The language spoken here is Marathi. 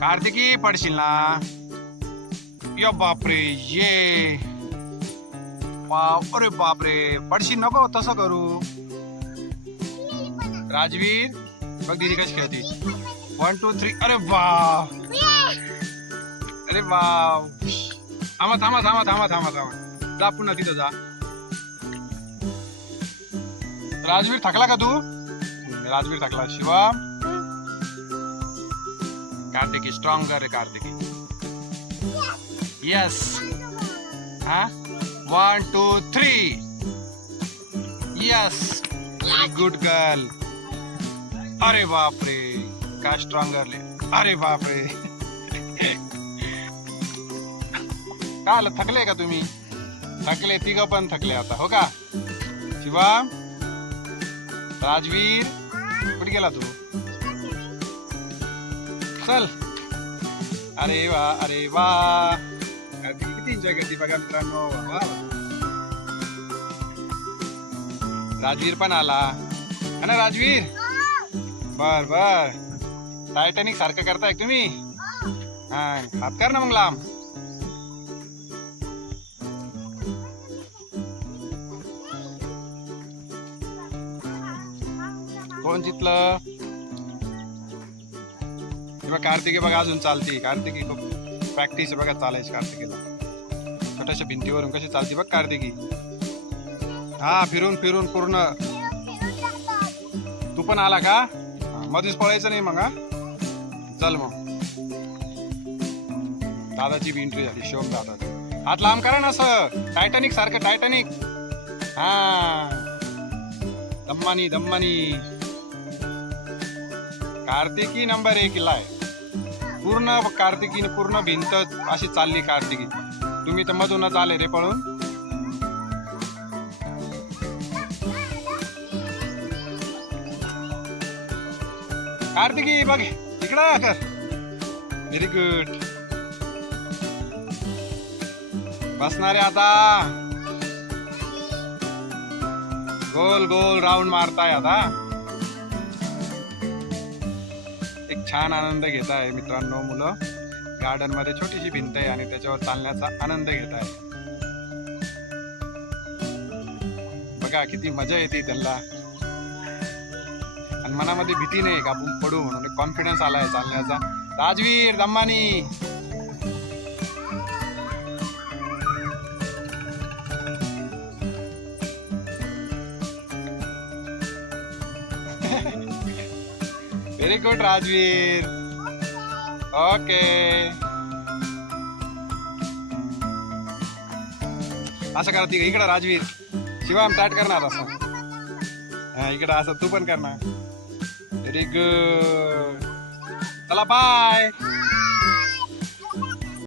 कार्तिकी पडशील ना. यो बापरे ये. बाप अरे बापरे पडशील नको तसं करू. राजवीर बघ दिदी कशी खेळती. वन टू थ्री अरे वा. अरे वा. थांबा थांबा थांबा थांबा थांबा थांबा. जा पुन्हा तिथं जा. राजवीर थकला का तू? राजवीर थकला. शिवम कार्तिकी स्ट्रॉंगर आहे कार्तिकी येस हा one two three yes good girl अरे बापरे काय स्ट्रॉंगरले अरे बापरे काय आलं थकले का तुम्ही थकले तिघ पण थकले आता हो का शिवा राजवीर कुठे गेला तू चल अरे वा अरे वा कार्तिकी किती एन्जॉय करते बघा मित्रांनो वा वा. राजवीर पण आला है ना राजवीर बर बर टायटॅनिक सारखं करताय का तुम्ही हा हात कर ना मग लांब कोण जितलं हे बघ कार्तिकी बघा अजून चालते कार्तिकी खूप प्रॅक्टिस बघा चालायची कार्तिकीला. छोट्याशा भिंतीवरून कशी चालते बघ कार्तिकी. हा फिरून फिरून पूर्ण. तू पण आला का? मधीच मध्येच पळायचं नाही मग हा? चल मग. दादाची बी एंट्री झाली शोक दादा हात लांब करा ना असं टायटॅनिक सारखं टायटॅनिक हा. दम्मानी दम्मानी. कार्तिकी नंबर एक आहे. पूर्ण कार्तिकीने पूर्ण भिंत अशी चालली कार्तिकी. तुम्ही तर मधूनच आले रे पळून. कार्तिकी बघ इकडं कर. व्हेरी गुड बसणारे आता. गोल गोल राऊंड मारताय आता. एक छान आनंद घेत आहे मित्रांनो मुलं. गार्डनमध्ये छोटीशी भिंत आहे आणि त्याच्यावर चालण्याचा आनंद घेत आहे. बघा किती मजा येते त्यांना. आणि मनामध्ये भीती नाही का आपण पडू म्हणून कॉन्फिडन्स आलाय चालण्याचा. Rajveer Dammani! Very good Rajveer okay असं करा ती इकडं राजवीर. शिवाम ताट करणार असं. हा इकडं असं. तू पण करणार. व्हेरी गुड चला बाय